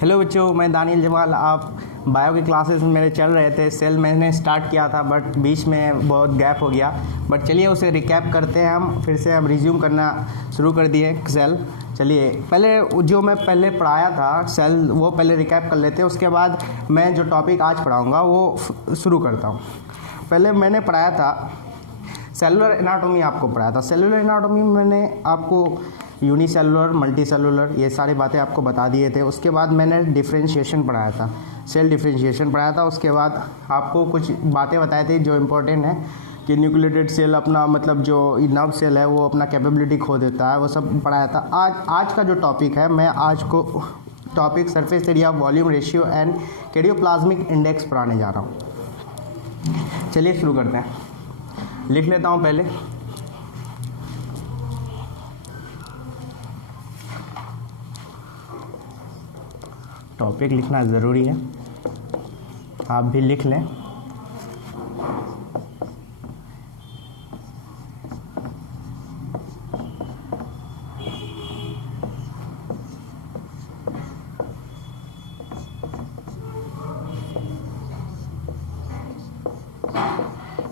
Hello बच्चों, मैं Daniel Jamal. आप बायो के क्लासेस मेरे चल रहे थे। सेल मैंने स्टार्ट किया था बट बीच में बहुत गैप हो गया। बट चलिए उसे रिकैप करते हैं। हम फिर से रिज्यूम करना शुरू कर दिए सेल। चलिए पहले जो मैं पहले पढ़ाया था सेल वो पहले रिकैप कर लेते हैं, उसके बाद मैं जो टॉपिक आज पढ़ाऊँगा वो शुरू करता हूँ। पहले मैंने पढ़ाया था सेलुलर एनाटॉमी, आपको पढ़ाया था। सेलुलर एनाटॉमी में मैंने आपको यूनिसेलुलर, मल्टी सेलुलर ये सारी बातें आपको बता दिए थे। उसके बाद मैंने डिफरेंशिएशन पढ़ाया था, सेल डिफरेंशिएशन पढ़ाया था। उसके बाद आपको कुछ बातें बताई थी जो इम्पोर्टेंट है कि न्यूक्लियोटाइड सेल अपना मतलब जो नर्व सेल है वो अपना कैपेबिलिटी खो देता है, वो सब पढ़ाया था। आज का जो टॉपिक है, मैं आज को topic surface area, volume ratio and karyoplasmic index पढ़ाने जा रहा हूँ। चलिए शुरू करते हैं। लिख लेता हूँ पहले। टॉपिक लिखना ज़रूरी है, आप भी लिख लें।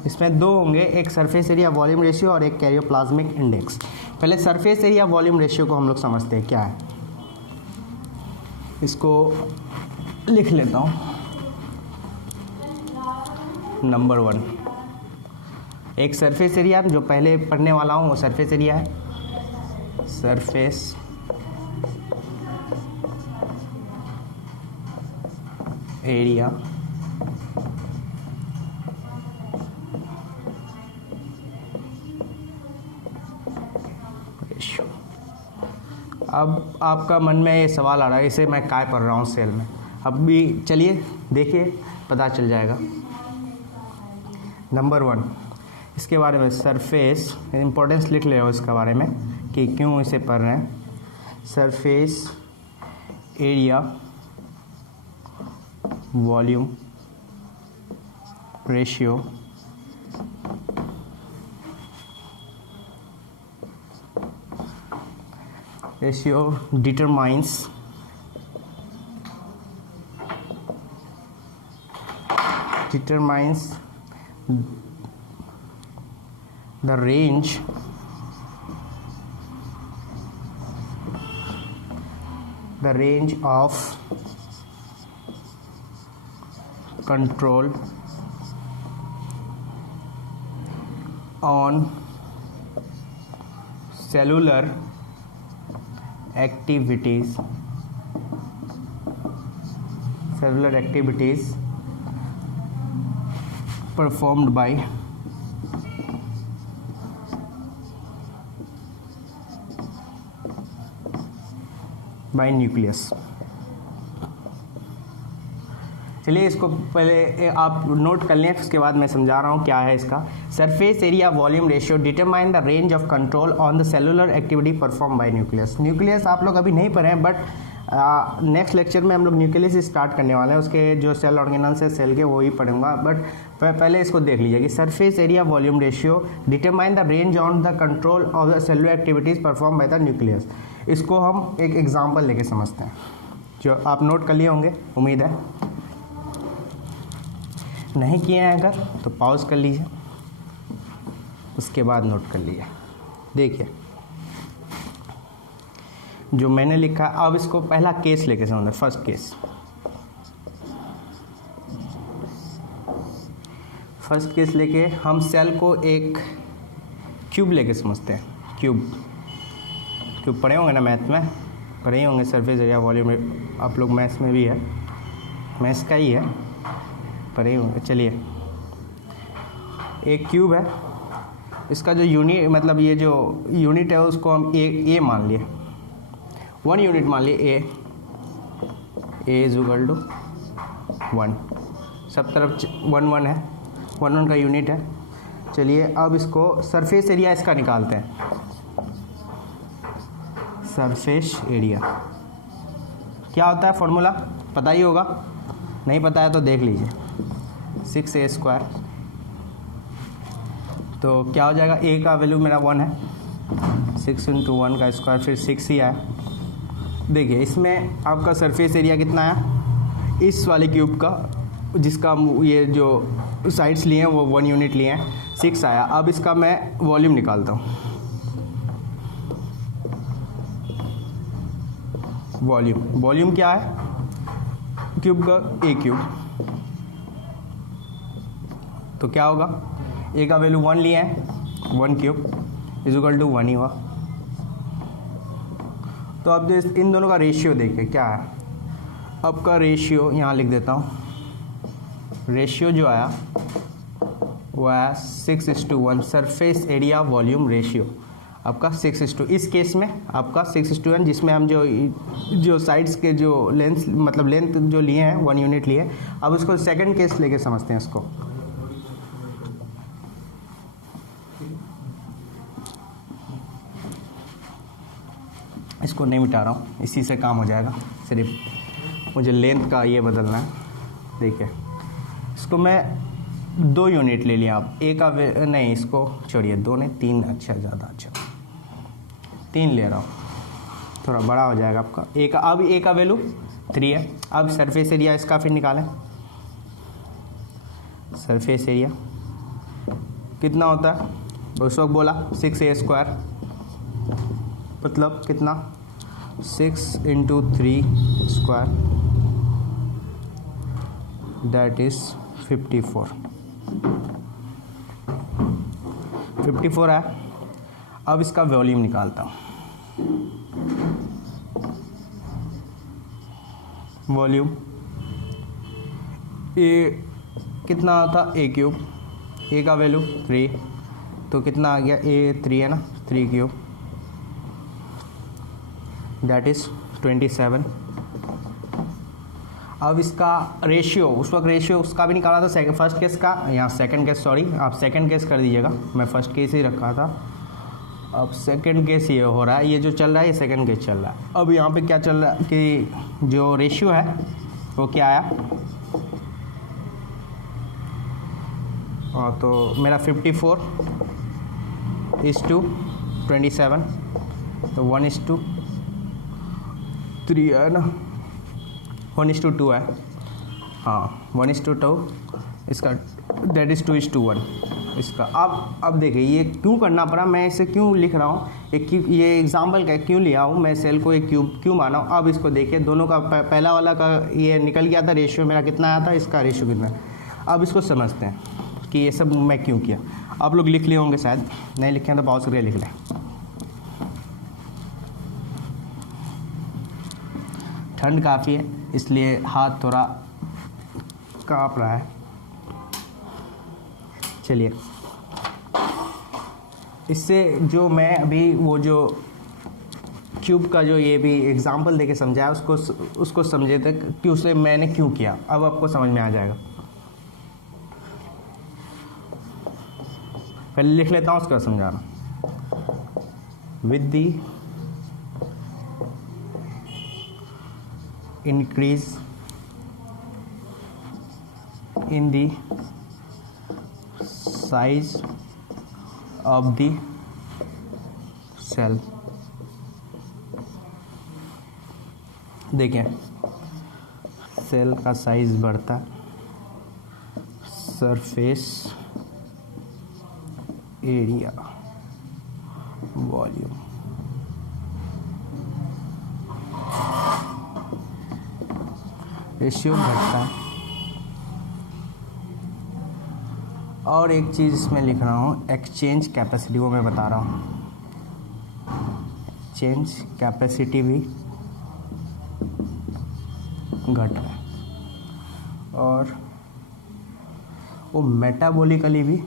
इसमें दो होंगे, एक सरफेस एरिया वॉल्यूम रेशियो और एक कैरियोप्लाज्मिक इंडेक्स। पहले सरफेस एरिया वॉल्यूम रेशियो को हम लोग समझते हैं क्या है। इसको लिख लेता हूँ। नंबर 1, एक सरफेस एरिया जो पहले पढ़ने वाला हूँ वो सरफेस एरिया है। Surface area ratio. अब आपका मन में ये सवाल आ रहा है, इसे मैं काय पढ़ रहा हूँ सेल में। अब भी चलिए देखिए, पता चल जाएगा। नंबर 1, इसके बारे में सरफेस इम्पोर्टेंस लिख ले रहा हूँ इसके बारे में कि क्यों इसे पढ़ रहे हैं। Surface area volume ratio determines the range of control on cellular activities performed by nucleus. चलिए इसको पहले आप नोट कर लें, उसके बाद मैं समझा रहा हूँ क्या है इसका। Surface area volume ratio determine the range of control on the cellular activity perform by nucleus. Nucleus आप लोग अभी नहीं पढ़े हैं, बट नेक्स्ट लेक्चर में हम लोग न्यूक्लियस से स्टार्ट करने वाले हैं। उसके जो सेल ऑर्गेनल्स है सेल के वो ही पढ़ूंगा, बट पहले इसको देख लीजिए कि surface area volume ratio determine the range on the control of the cellular activities perform by the nucleus. इसको हम एक एग्जाम्पल लेके समझते हैं, जो आप नोट कर लिए होंगे, उम्मीद है। नहीं किए हैं अगर तो पॉज कर लीजिए, उसके बाद नोट कर लीजिए। देखिए जो मैंने लिखा, अब इसको पहला केस लेके समझते हैं। फर्स्ट केस लेके हम सेल को एक क्यूब लेके समझते हैं। क्यूब पढ़े होंगे ना, मैथ में पढ़े होंगे। सरफेस एरिया वॉल्यूम आप लोग मैथ्स में भी है, मैथ्स का ही है, पढ़े होंगे। चलिए एक क्यूब है, इसका जो यूनिट मतलब ये जो यूनिट है उसको हम ए मान लिए, 1 यूनिट मान लिए। ए इज इक्वल टू 1, सब तरफ 1 है, 1 का यूनिट है। चलिए अब इसको सरफेस एरिया इसका निकालते हैं। सरफेस एरिया क्या होता है, फॉर्मूला पता ही होगा, नहीं पता है तो देख लीजिए। 6a², तो क्या हो जाएगा, ए का वैल्यू मेरा 1 है, 6 × 1 का स्क्वायर, फिर 6 ही आया, देखिए इसमें आपका सरफेस एरिया कितना आया इस वाले क्यूब का, जिसका ये जो साइड्स लिए हैं वो 1 यूनिट लिए हैं, 6 आया। अब इसका मैं वॉल्यूम निकालता हूँ। वॉल्यूम क्या है क्यूब का? ए क्यूब। तो क्या होगा, ए का वैल्यू 1 लिए हैं, 1 क्यूब इज इक्वल टू 1 ही हुआ। तो अब इन दोनों का रेशियो देखिए क्या है। अब का रेशियो यहाँ लिख देता हूँ। रेशियो जो आया वो आया 6:1, सरफेस एरिया वॉल्यूम रेशियो आपका 6:, इस केस में आपका 6:1, जिसमें हम जो साइड्स के जो लेंथ मतलब लेंथ जो लिए हैं 1 यूनिट लिए। अब उसको सेकंड केस लेके समझते हैं इसको। इसको नहीं मिटा रहा हूँ, इसी से काम हो जाएगा, सिर्फ मुझे लेंथ का ये बदलना है। देखिए इसको मैं 2 यूनिट ले लिया। आप ए का नहीं, इसको छोड़िए, 2 नहीं 3, अच्छा ज़्यादा अच्छा 3 ले रहा हूँ, थोड़ा बड़ा हो जाएगा आपका। अब ए का वैल्यू 3 है। अब सरफेस एरिया इसका फिर निकालें। सरफेस एरिया कितना होता है, उस वक्त बोला 6a², मतलब कितना 6 × 3² दैट इज 54 है। अब इसका वॉल्यूम निकालता हूँ। वॉल्यूम ए कितना था, ए क्यूब, ए का वैल्यू 3, तो कितना आ गया, ए 3 है ना, 3 क्यूब दैट इज़ 27। अब इसका रेशियो, उस वक्त रेशियो उसका भी निकाला था फर्स्ट केस का, यहाँ सेकंड केस, सॉरी आप सेकंड केस कर दीजिएगा, मैं फर्स्ट केस ही रखा था। अब सेकंड केस ये हो रहा है, ये जो चल रहा है ये सेकंड केस चल रहा है। अब यहाँ पे क्या चल रहा है कि जो रेशियो है वो क्या आया, तो मेरा 54:27, तो 1:3 है ना, 1:2 है, हाँ 1:2 इसका, दैट इज़ 2:1 इसका। अब देखिए ये क्यों करना पड़ा, मैं इसे क्यों लिख रहा हूँ, ये एग्जाम्पल का क्यों लिया हूँ मैं, सेल को एक क्यूब क्यों माना हूँ। अब इसको देखिए, दोनों का पहला वाला का ये निकल गया था, रेशियो मेरा कितना आया था, इसका रेशियो कितना है। अब इसको समझते हैं कि ये सब मैं क्यों किया। आप लोग लिख लिए होंगे, शायद नहीं लिखे हैं तो पॉज करके लिख लें। ठंड काफ़ी है इसलिए हाथ थोड़ा काँप रहा है। चलिए, इससे जो मैं अभी वो जो क्यूब का जो ये भी एग्जांपल देके समझाया उसको समझे तक कि उसे मैंने क्यों किया, अब आपको समझ में आ जाएगा। पहले लिख लेता हूँ उसका समझाना। With the increase in the size of the cell, देखें सेल का साइज बढ़ता, सरफेस एरिया वॉल्यूम रेशियो घटता है। और एक चीज़ इसमें लिख रहा हूँ, एक्सचेंज कैपेसिटी, वो मैं बता रहा हूँ, एक्सचेंज कैपेसिटी भी घट रहा है और वो मेटाबॉलिकली भी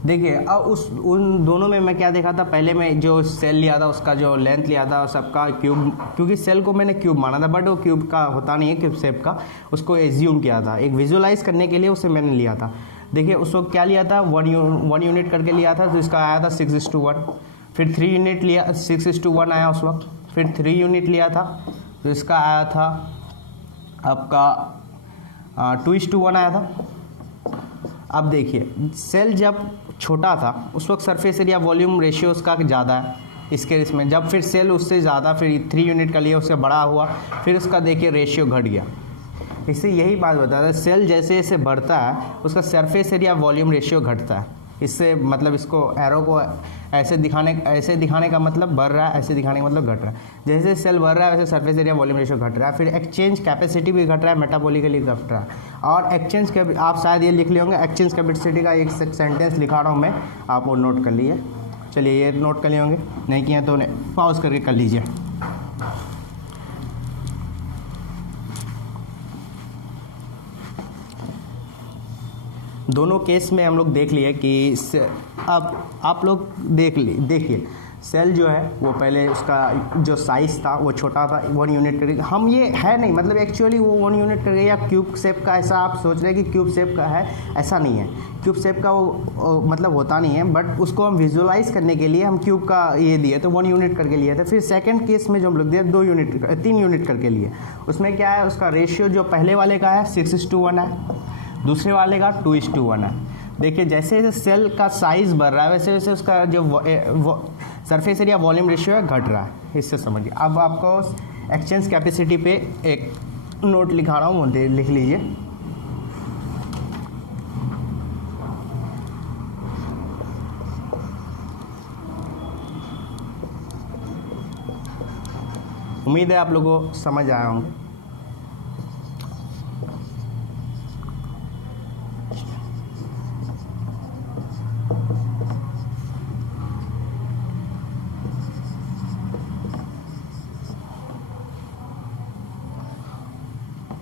देखिए। अब उन दोनों में मैं क्या देखा था, पहले मैं जो सेल लिया था उसका जो लेंथ लिया था सबका क्यूब, क्योंकि सेल को मैंने क्यूब माना था बट वो क्यूब का होता नहीं है, क्यूब शेप का, उसको एज्यूम किया था एक विजुअलाइज करने के लिए, उसे मैंने लिया था। देखिए उस वक्त क्या लिया था, 1 यूनिट करके लिया था, तो इसका आया था 6:1। फिर 3 यूनिट लिया, 6:1 आया उस वक्त। फिर 3 यूनिट लिया था तो इसका आया था आपका 2:1 आया था। अब देखिए सेल जब छोटा था उस वक्त सरफेस एरिया वॉल्यूम रेशियो उसका ज़्यादा है इसके इसमें, जब फिर सेल उससे ज़्यादा फिर 3 यूनिट का लिया उससे बड़ा हुआ फिर उसका देखिए रेशियो घट गया। इससे यही बात बताता है सेल जैसे जैसे बढ़ता है उसका सरफेस एरिया वॉल्यूम रेशियो घटता है। इससे मतलब इसको एरो को ऐसे दिखाने का मतलब बढ़ रहा है, ऐसे दिखाने का मतलब घट रहा है। जैसे सेल बढ़ रहा है वैसे सरफेस एरिया वॉल्यूम रेशियो घट रहा है। फिर एक्सचेंज कैपेसिटी भी घट रहा है, मेटाबॉलिकली घट रहा है। और एक्सचेंज के आप शायद ये लिख लिए होंगे, एक्सचेंज कैपेसिटी का एक सेंटेंस लिखा रहा हूँ मैं, आप वो नोट कर लीजिए। चलिए ये नोट कर लिए होंगे, नहीं किए तो पॉज करके कर लीजिए। दोनों केस में हम लोग देख लिए कि अब आप लोग देखिए सेल जो है वो पहले उसका जो साइज़ था वो छोटा था 1 यूनिट करके, हम ये है नहीं मतलब एक्चुअली वो 1 यूनिट करके या क्यूब शेप का, ऐसा आप सोच रहे हैं कि क्यूब शेप का है, ऐसा नहीं है। क्यूब शेप का वो मतलब होता नहीं है, बट उसको हम विजुअलाइज करने के लिए हम क्यूब का ये दिए तो 1 यूनिट करके लिए थे। फिर सेकेंड केस में जो हम लोग दिए 3 यूनिट करके लिए, उसमें क्या है उसका रेशियो जो पहले वाले का है 6:1 है, दूसरे वाले का 2:1 है। देखिए जैसे जैसे सेल का साइज़ बढ़ रहा है वैसे वैसे उसका जो सरफेस एरिया वॉल्यूम रेशियो है घट रहा है। इससे समझिए। अब आपको एक्सचेंज कैपेसिटी पे एक नोट लिखा रहा हूँ, वो लिख लीजिए। उम्मीद है आप लोगों को समझ आया होंगे।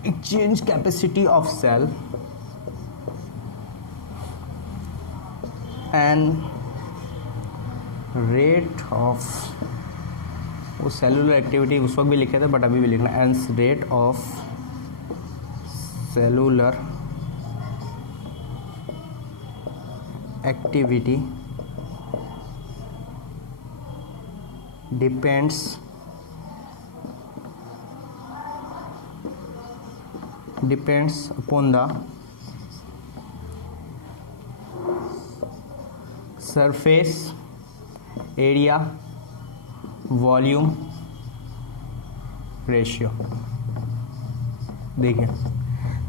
Exchange capacity of cell and rate of वो सेलुलर एक्टिविटी उस वक्त भी लिखे थे बट अभी भी लिखना, and rate of cellular activity depends upon the surface area volume ratio। देखिए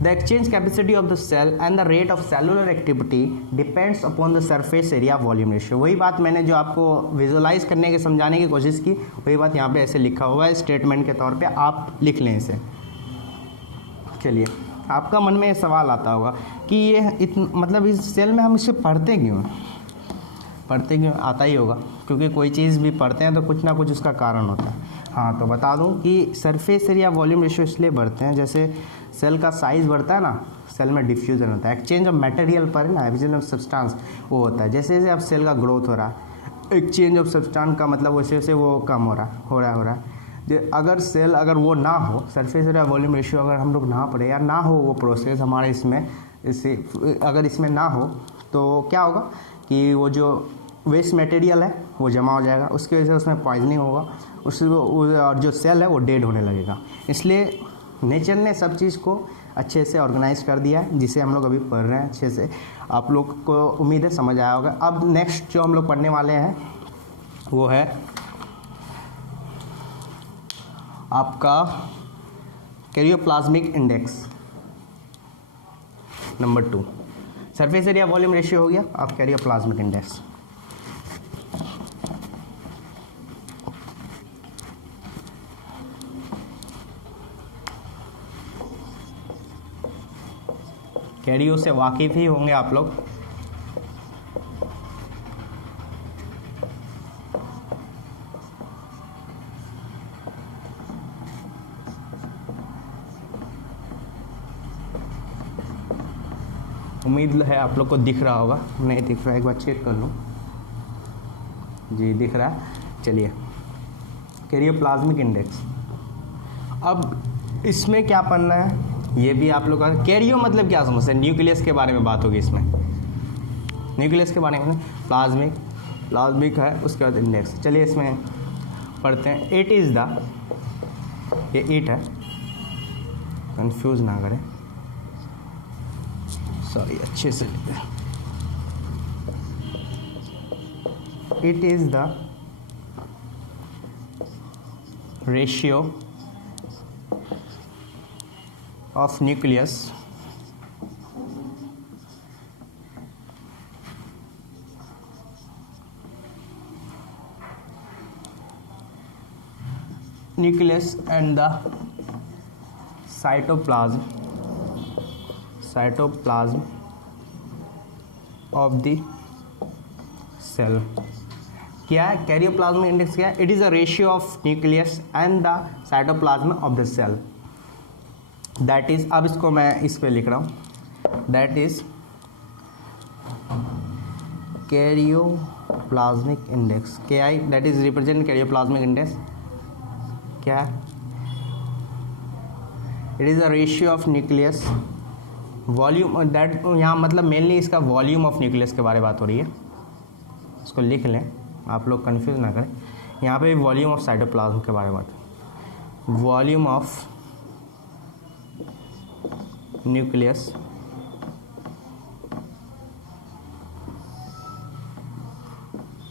the exchange capacity of the cell and the rate of cellular activity depends upon the surface area volume ratio। वही बात मैंने जो आपको visualise करने के समझाने की कोशिश की, वही बात यहाँ पे ऐसे लिखा हुआ है स्टेटमेंट के तौर पे, आप लिख लें इसे। चलिए आपका मन में ये सवाल आता होगा कि ये मतलब इस सेल में हम इसे पढ़ते क्यों आता ही होगा, क्योंकि कोई चीज़ भी पढ़ते हैं तो कुछ ना कुछ उसका कारण होता है। हाँ तो बता दूं कि सरफेस एरिया वॉल्यूम रेशियो इसलिए बढ़ते हैं, जैसे सेल का साइज़ बढ़ता है ना, सेल में डिफ्यूजन होता है, एक्सचेंज ऑफ मटेरियल पर है ना, एक्सचेंज ऑफ सब्सटेंस वो होता है। जैसे जैसे अब सेल का ग्रोथ हो रहा है, एक्सचेंज ऑफ सब्सटेंस का मतलब वैसे वैसे वो कम हो रहा है। अगर सेल अगर वो ना हो, सरफेस एरिया वॉल्यूम रेशियो अगर हम लोग ना पढ़े या ना हो वो प्रोसेस हमारे इसमें अगर इसमें ना हो तो क्या होगा कि वो जो वेस्ट मटेरियल है वो जमा हो जाएगा, उसकी वजह से उसमें पॉइजनिंग होगा, और जो सेल है वो डेड होने लगेगा। इसलिए नेचर ने सब चीज़ को अच्छे से ऑर्गेनाइज कर दिया है, जिसे हम लोग अभी पढ़ रहे हैं अच्छे से। आप लोग को उम्मीद है समझ आया होगा। अब नेक्स्ट जो हम लोग पढ़ने वाले हैं वो है आपका karyoplasmic index number 2। Surface area volume ratio हो गया, अब कैरियोप्लाज्मिक इंडेक्स। कैरियो से वाकिफ ही होंगे आप लोग। उम्मीद है आप लोग को दिख रहा होगा, नहीं दिख रहा है एक बार चेक कर लूँ। जी दिख रहा है। चलिए कैरियोप्लाज्मिक इंडेक्स, अब इसमें क्या पढ़ना है ये भी आप लोग का। कैरियो मतलब क्या समझते हैं, न्यूक्लियस के बारे में बात होगी इसमें, न्यूक्लियस के बारे में। प्लाज्मिक है, उसके बाद इंडेक्स। चलिए इसमें पढ़ते हैं। इट इज़ द, ये इट है, कंफ्यूज ना करें, सॉरी अच्छे से it is the ratio of nucleus and the cytoplasm of the cell. क्या है कैरियोप्लाज्मिक इंडेक्स? क्या है? It is a ratio of nucleus and the cytoplasm of the cell. That is, अब इसको मैं इस पे लिख रहा हूँ, that is karyoplasmic index, K I, that is represent karyoplasmic index. क्या है? It is a ratio of nucleus volume, that यहाँ मतलब मेनली इसका वॉल्यूम ऑफ न्यूक्लियस के बारे में बात हो रही है। इसको लिख लें, आप लोग कंफ्यूज ना करें। यहाँ पे वॉल्यूम ऑफ साइटोप्लाज्म के बारे में बात, volume of nucleus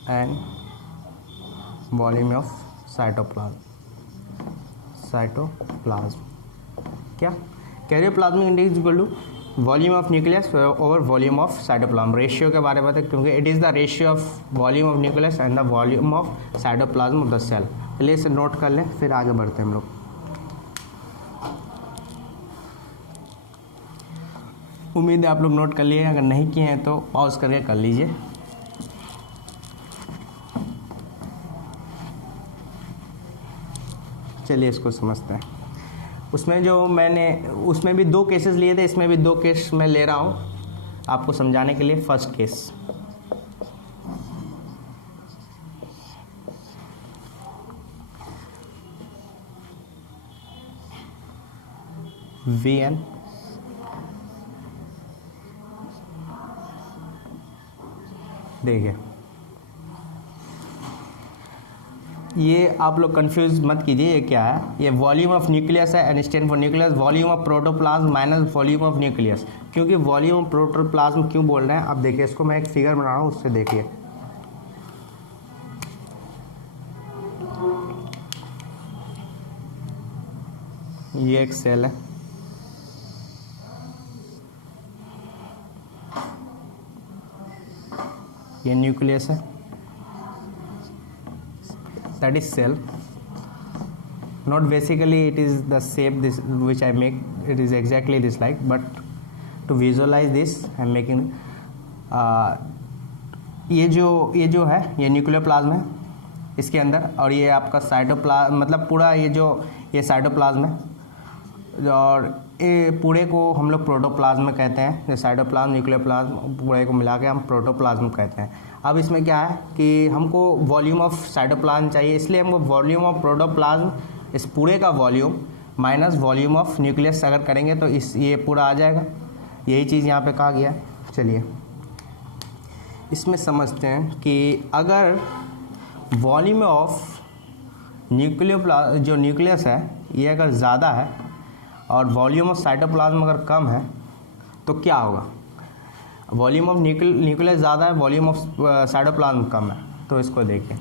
and volume of cytoplasm. क्या karyoplasmic index equal to volume of nucleus over volume of cytoplasm. Ratio के बारे में बताए क्योंकि it is the ratio of volume of nucleus and the volume of cytoplasm of the cell. पहले इसे note कर लें, फिर आगे बढ़ते हैं हम लोग। उम्मीद है आप लोग नोट कर लिए, अगर नहीं किए हैं तो पॉज करके कर लीजिए। चलिए इसको समझते हैं। उसमें जो मैंने उसमें भी 2 केसेस लिए थे, इसमें भी 2 केस मैं ले रहा हूँ आपको समझाने के लिए। फर्स्ट केस, VN देखिए, ये आप लोग कंफ्यूज मत कीजिए, ये क्या है? ये वॉल्यूम ऑफ न्यूक्लियस है, N stand for nucleus, volume of protoplasm minus volume of nucleus. क्योंकि वॉल्यूम ऑफ प्रोटोप्लाज्म क्यों बोल रहे हैं, अब देखिए इसको मैं एक फिगर बना रहा हूँ, उससे देखिए। ये एक सेल है, ये न्यूक्लियस है, that is cell. Not basically it is the shape this which I make, it is exactly this like, but to visualize this I am making ये जो है ये न्यूक्लियर प्लाज्म है इसके अंदर, और ये आपका साइटोप्लाज्म, मतलब पूरा ये साइटोप्लाज्म है, और ये पूरे को हम लोग प्रोटोप्लाज्म कहते हैं। ये साइटोप्लाज्म न्यूक्लियर प्लाज्म पूरे को मिला के हम प्रोटोप्लाज्म कहते हैं। अब इसमें क्या है कि हमको वॉल्यूम ऑफ साइटोप्लाज्म चाहिए, इसलिए हमको वॉल्यूम ऑफ प्रोटोप्लाज्म, इस पूरे का volume minus volume of nucleus अगर करेंगे तो ये पूरा आ जाएगा। यही चीज़ यहाँ पे कहा गया है। चलिए इसमें समझते हैं कि अगर वॉल्यूम ऑफ न्यूक्लियस है ये अगर ज़्यादा है और वॉल्यूम ऑफ साइटोप्लाज्म अगर कम है तो क्या होगा? वॉल्यूम ऑफ न्यूक्लियस ज़्यादा है, वॉल्यूम ऑफ साइटोप्लाज्म कम है, तो इसको देखिए।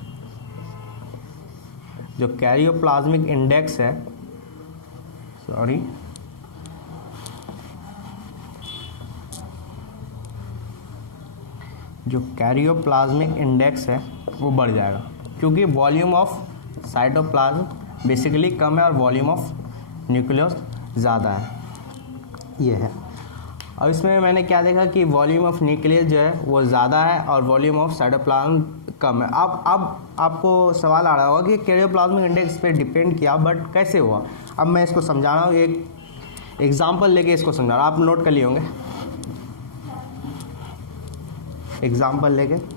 जो कैरियोप्लाज्मिक इंडेक्स है, सॉरी, जो कैरियोप्लाज्मिक इंडेक्स है वो बढ़ जाएगा क्योंकि वॉल्यूम ऑफ साइटोप्लाज्म बेसिकली कम है और वॉल्यूम ऑफ न्यूक्लियस ज़्यादा है, ये है। और इसमें मैंने क्या देखा कि वॉल्यूम ऑफ न्यूक्लियस जो है वो ज़्यादा है और वॉल्यूम ऑफ साइटोप्लाज्म कम है। अब आपको सवाल आ रहा होगा कि कैरियोप्लाज्मिक इंडेक्स पे डिपेंड किया, बट कैसे हुआ? अब मैं इसको समझा रहा हूँ, एक एग्जांपल लेके इसको समझा रहा हूँ, आप नोट कर लिए होंगे। एग्जांपल लेके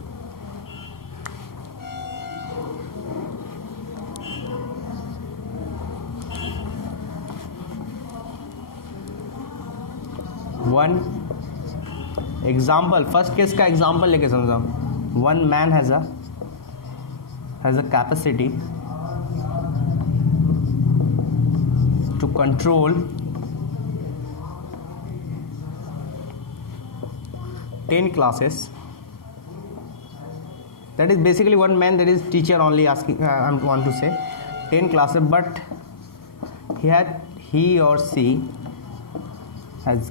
वन एग्जाम्पल, फर्स्ट केस का एग्जाम्पल लेके समझाओ। One man has a capacity to control 10 classes. That is basically one man, that is teacher only asking, I want to say 10 classes, but he or she had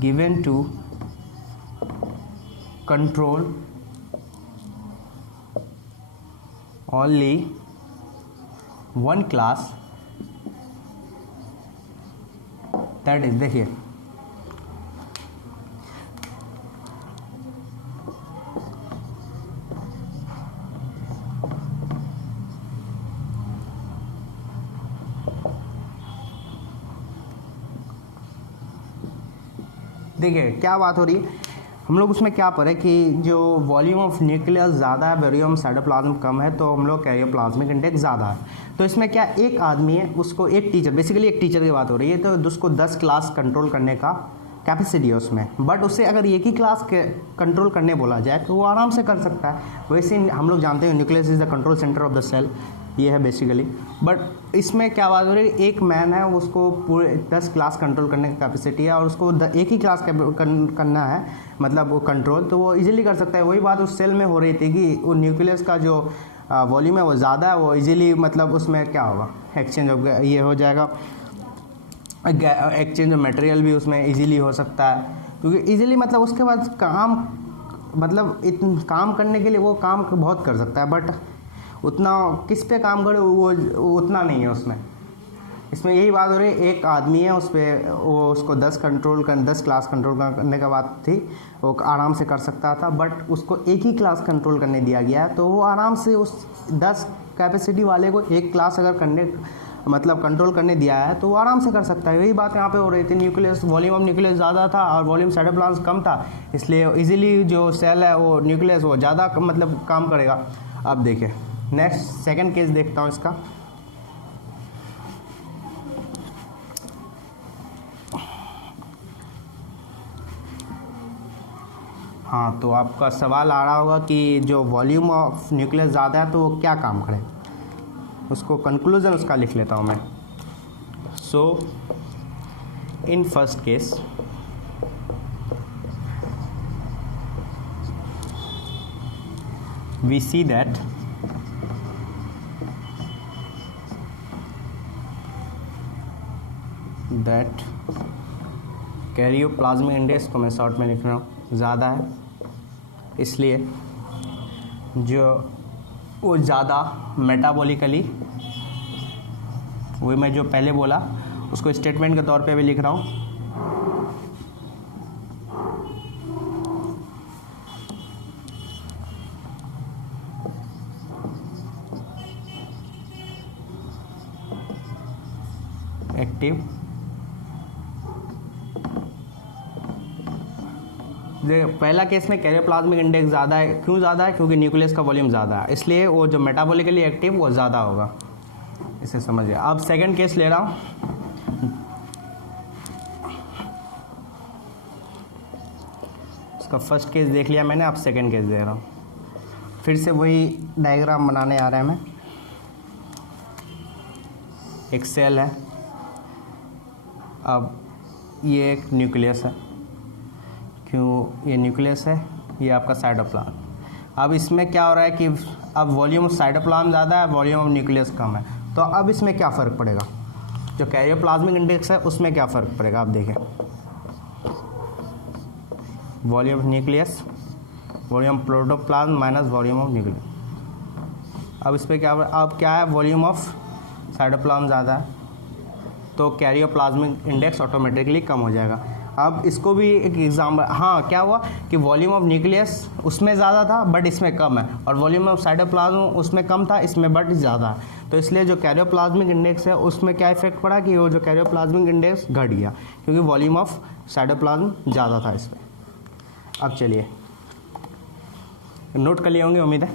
given to control only one class, that is देखिए देखिए क्या बात हो रही है, हम लोग उसमें क्या पढ़े कि जो वॉल्यूम ऑफ न्यूक्लियस ज़्यादा है, वॉल्यूम साइटोप्लाज्म कम है, तो हम लोग कैरियोप्लाज्मिक इंडेक्स ज़्यादा है। तो इसमें क्या एक आदमी है, उसको एक टीचर, बेसिकली एक टीचर की बात हो रही है, तो उसको 10 क्लास कंट्रोल करने का कैपेसिटी है उसमें, बट उससे अगर एक ही क्लास के कंट्रोल करने बोला जाए तो वो आराम से कर सकता है। वैसे हम लोग जानते हैं nucleus is the control centre of the cell, ये है बेसिकली। बट इसमें क्या बात हो रही है, एक मैन है, उसको पूरे 10 क्लास कंट्रोल करने की कैपेसिटी है और उसको एक ही क्लास करना है, मतलब वो कंट्रोल, तो वो इजीली कर सकता है। वही बात उस सेल में हो रही थी कि वो न्यूक्लियस का जो वॉल्यूम है वो ज़्यादा है, वो इजीली मतलब उसमें क्या होगा, एक्सचेंज ये हो जाएगा, एक्सचेंज ऑफ मटेरियल भी उसमें इजीली हो सकता है, क्योंकि इजीली मतलब उसके बाद काम, मतलब काम करने के लिए वो काम बहुत कर सकता है, बट उतना किस पे काम करे वो उतना नहीं है उसमें। इसमें यही बात हो रही है, एक आदमी है, उस पर वो उसको 10 क्लास कंट्रोल करने का बात थी, वो आराम से कर सकता था, बट उसको एक ही क्लास कंट्रोल करने दिया गया है, तो वो आराम से उस 10 कैपेसिटी वाले को एक क्लास अगर कंट्रोल करने दिया है तो वो आराम से कर सकता है। यही बात यहाँ पे हो रही थी, न्यूक्लियस वॉल्यूम ऑफ न्यूक्लियस ज़्यादा था और वॉल्यूम साइटोप्लाज्म कम था, इसलिए इजीली जो सेल है वो न्यूक्लियस वो ज़्यादा मतलब काम करेगा। अब देखिए नेक्स्ट सेकंड केस देखता हूँ इसका। हाँ, तो आपका सवाल आ रहा होगा कि जो वॉल्यूम ऑफ न्यूक्लियस ज़्यादा है तो वो क्या काम करे, उसको कंक्लूजन उसका लिख लेता हूँ मैं। So in first case we see that karyoplasmic index को मैं शॉर्ट में लिख रहा हूँ ज़्यादा है, इसलिए जो वो ज़्यादा मेटाबॉलिकली, वही मैं जो पहले बोला उसको स्टेटमेंट के तौर पे भी लिख रहा हूँ, एक्टिव। पहला केस में कैरियोप्लाज्मिक इंडेक्स ज़्यादा है, क्यों ज़्यादा है, क्योंकि न्यूक्लियस का वॉल्यूम ज़्यादा है, इसलिए वो जो मेटाबॉलिकली एक्टिव वो ज़्यादा होगा, इसे समझिए। अब सेकंड केस ले रहा हूँ, उसका फर्स्ट केस देख लिया मैंने, अब सेकंड केस दे रहा हूँ। फिर से वही डायग्राम बनाने आ रहा है मैं। एक सेल है, अब ये एक न्यूक्लियस है, क्यों ये न्यूक्लियस है, ये आपका साइटोप्लाज्म। अब इसमें क्या हो रहा है कि अब वॉल्यूम ऑफ साइटोप्लाज्म ज़्यादा है, वॉल्यूम ऑफ न्यूक्लियस कम है, तो अब इसमें क्या फ़र्क पड़ेगा, जो कैरियोप्लाज्मिक इंडेक्स है उसमें क्या फ़र्क पड़ेगा, आप देखें, volume of nucleus, volume of protoplasm minus volume of nucleus. अब इस पर क्या, अब क्या है, वॉल्यूम ऑफ साइटोप्लाज्म ज़्यादा है, तो कैरियोप्लाज्मिक इंडेक्स ऑटोमेटिकली कम हो जाएगा। अब इसको भी एक एग्जाम्पल, हाँ क्या हुआ कि वॉल्यूम ऑफ न्यूक्लियस उसमें ज़्यादा था बट इसमें कम है, और वॉल्यूम ऑफ साइटोप्लाज्म उसमें कम था, इसमें बट ज़्यादा है, तो इसलिए जो कैरियोप्लाज्मिक इंडेक्स है उसमें क्या इफेक्ट पड़ा कि वो जो कैरियोप्लाज्मिक इंडेक्स घट गया, क्योंकि वॉल्यूम ऑफ साइटोप्लाज्म ज़्यादा था इसमें। अब चलिए नोट कर लिए होंगे उम्मीद है,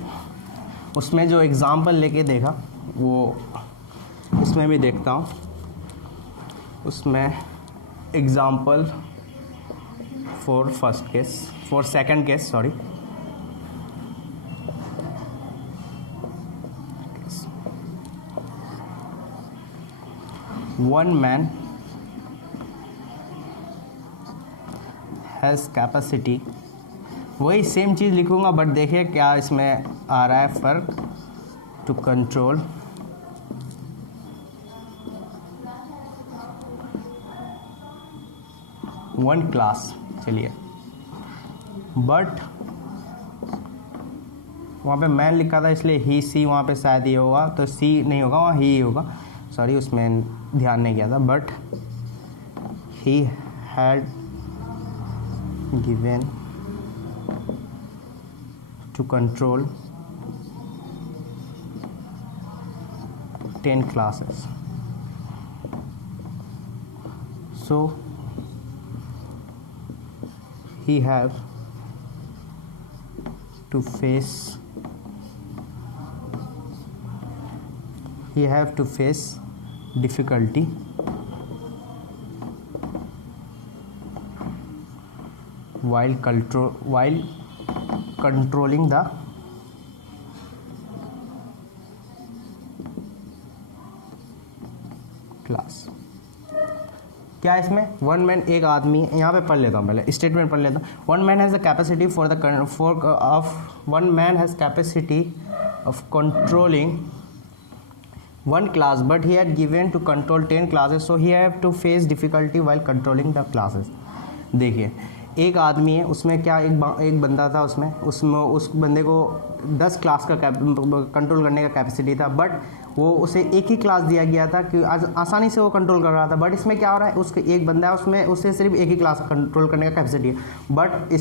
उसमें जो एग्ज़ाम्पल लेके देखा वो इसमें भी देखता हूँ। उसमें example for second case, sorry, one man has capacity, वही सेम चीज़ लिखूँगा बट देखिए क्या इसमें आ रहा है फ़र्क, टू कंट्रोल वन क्लास। चलिए, बट वहाँ पे मैन लिखा था इसलिए ही सी वहाँ पे शायद ये होगा, तो सी नहीं होगा, वहाँ ही होगा, सॉरी उसमें ध्यान नहीं किया था। But he had given to control 10 classes. So he have to face difficulty while controlling the class. क्या इसमें वन मैन, एक आदमी, यहाँ पे पढ़ लेता हूँ, पहले स्टेटमेंट पढ़ लेता हूँ। One man has the capacity one man has capacity of controlling one class but he had given to control 10 classes, so he have to face difficulty while controlling the classes। देखिए एक आदमी है, उसमें क्या एक बंदा था, उसमें उस बंदे को 10 क्लास का कंट्रोल करने का कैपेसिटी था, बट वो उसे एक ही क्लास दिया गया था कि आसानी से वो कंट्रोल कर रहा था। बट इसमें क्या हो रहा है, उसके एक बंदा है, उसमें उसे सिर्फ एक ही क्लास कंट्रोल करने का कैपेसिटी है, बट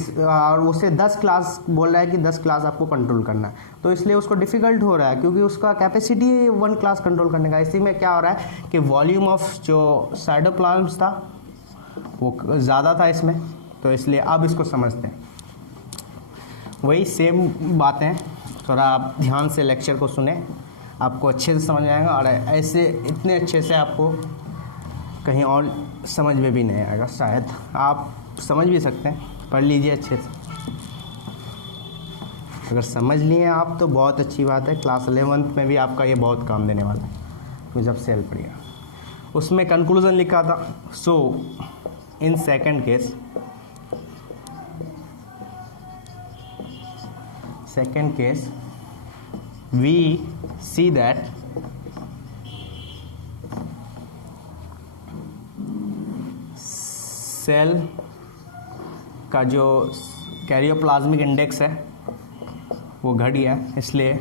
उसे 10 क्लास बोल रहा है कि 10 क्लास आपको कंट्रोल करना है, तो इसलिए उसको डिफ़िकल्ट हो रहा है क्योंकि उसका कैपेसिटी है 1 क्लास कंट्रोल करने का। इसी में क्या हो रहा है कि वॉल्यूम ऑफ जो साइटोप्लाज्म्स था वो ज़्यादा था इसमें, तो इसलिए अब इसको समझते हैं। वही सेम बातें, थोड़ा आप ध्यान से लेक्चर को सुने, आपको अच्छे से समझ आएगा, और ऐसे इतने अच्छे से आपको कहीं और समझ में भी नहीं आएगा। शायद आप समझ भी सकते हैं, पढ़ लीजिए अच्छे से। अगर समझ लिए आप तो बहुत अच्छी बात है, क्लास 11th में भी आपका ये बहुत काम देने वाला है, तो जब सेल पढ़िएगा। उसमें कंक्लूजन लिखा था, so in second case we see that cell का जो कैरियोप्लाज्मिक इंडेक्स है वो घट गया, इसलिए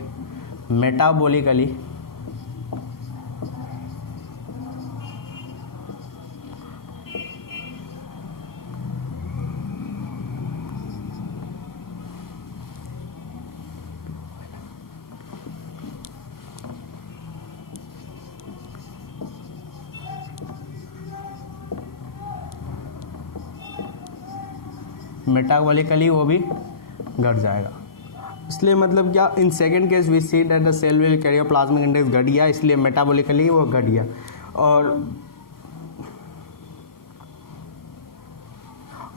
मेटाबॉलिकली वो भी घट जाएगा। इसलिए मतलब क्या, in second case we see that the cell will karyoplasmic index घट गया, इसलिए मेटाबॉलिकली वो घट गया।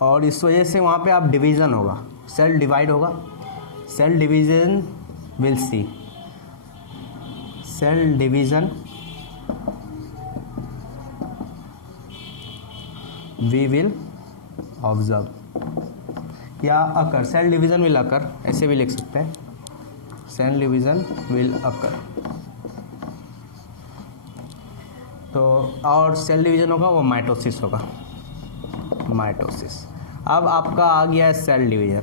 और इस वजह से वहाँ पे आप डिवीज़न होगा, सेल डिवाइड होगा, cell division will see, cell division we will observe, या occur, cell division will occur, ऐसे भी लिख सकते हैं, सेल डिवीज़न विल अकर। तो और सेल डिवीज़न होगा वो माइटोसिस होगा, माइटोसिस। अब आपका आ गया है सेल डिवीज़न,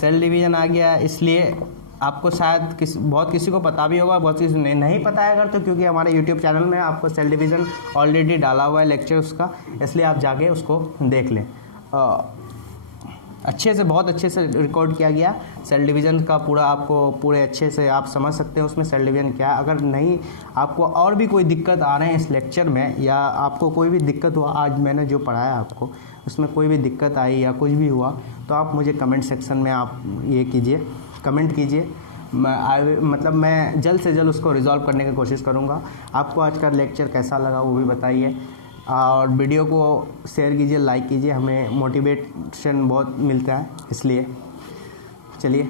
सेल डिवीज़न आ गया है, इसलिए आपको शायद बहुत किसी को पता भी होगा, बहुत किसी नहीं पता है अगर, तो क्योंकि हमारे YouTube चैनल में आपको सेल डिवीज़न ऑलरेडी डाला हुआ है लेक्चर उसका, इसलिए आप जाके उसको देख लें। अच्छे से, बहुत अच्छे से रिकॉर्ड किया गया सेल डिवीज़न का पूरा, आपको पूरे अच्छे से आप समझ सकते हैं उसमें सेल डिवीज़न क्या है। अगर नहीं, आपको और भी कोई दिक्कत आ रहे हैं इस लेक्चर में, या आपको कोई भी दिक्कत हुआ, आज मैंने जो पढ़ाया आपको उसमें कोई भी दिक्कत आई या कुछ भी हुआ, तो आप मुझे कमेंट सेक्शन में आप ये कीजिए, कमेंट कीजिए, मैं जल्द से जल्द उसको रिजॉल्व करने की कोशिश करूँगा। आपको आज का लेक्चर कैसा लगा वो भी बताइए, और वीडियो को शेयर कीजिए, लाइक कीजिए, हमें मोटिवेशन बहुत मिलता है, इसलिए चलिए,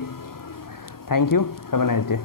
thank you, have a nice day.